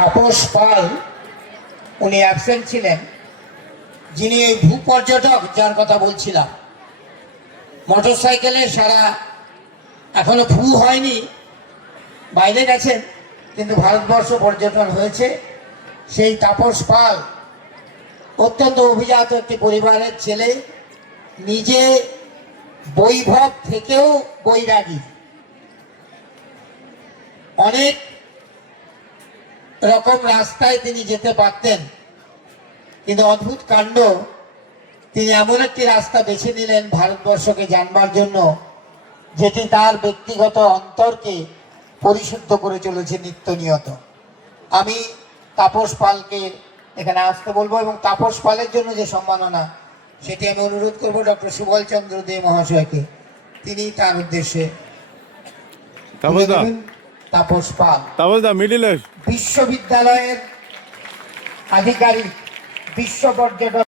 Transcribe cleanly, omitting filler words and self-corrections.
তাপস পাল উনি অ্যাবসেন্ট ছিলেন, যিনি এই ভূপর্যটক যার কথা বলছিলাম। মোটরসাইকেলে সারা এখনো ভূ হয়নি, বাইরে গেছেন, কিন্তু ভারতবর্ষ পর্যটন হয়েছে। সেই তাপস পাল অত্যন্ত অভিজাত একটি পরিবারের ছেলে, নিজে বৈভব থেকেও বৈরাগী। অনেক রকম রাস্তায় তিনি যেতে পারতেন, কিন্তু অদ্ভুত কাণ্ড, তিনি এমন একটি রাস্তা বেছে নিলেন ভারতবর্ষকে জানবার জন্য, যেটি তার ব্যক্তিগত অন্তরকে পরিশুদ্ধ করে চলেছে নিত্য নিয়ত। আমি তাপস পালকে এখানে আসতে বলবো, এবং তাপস পালের জন্য যে সম্মাননা, সেটি আমি অনুরোধ করব ডক্টর সুবল চন্দ্র দে মহাশয়কে, তিনি তার উদ্দেশ্যে। তাপস পাল বিশ্ববিদ্যালয়ের আধিকারিক, বিশ্ব পর্যটক।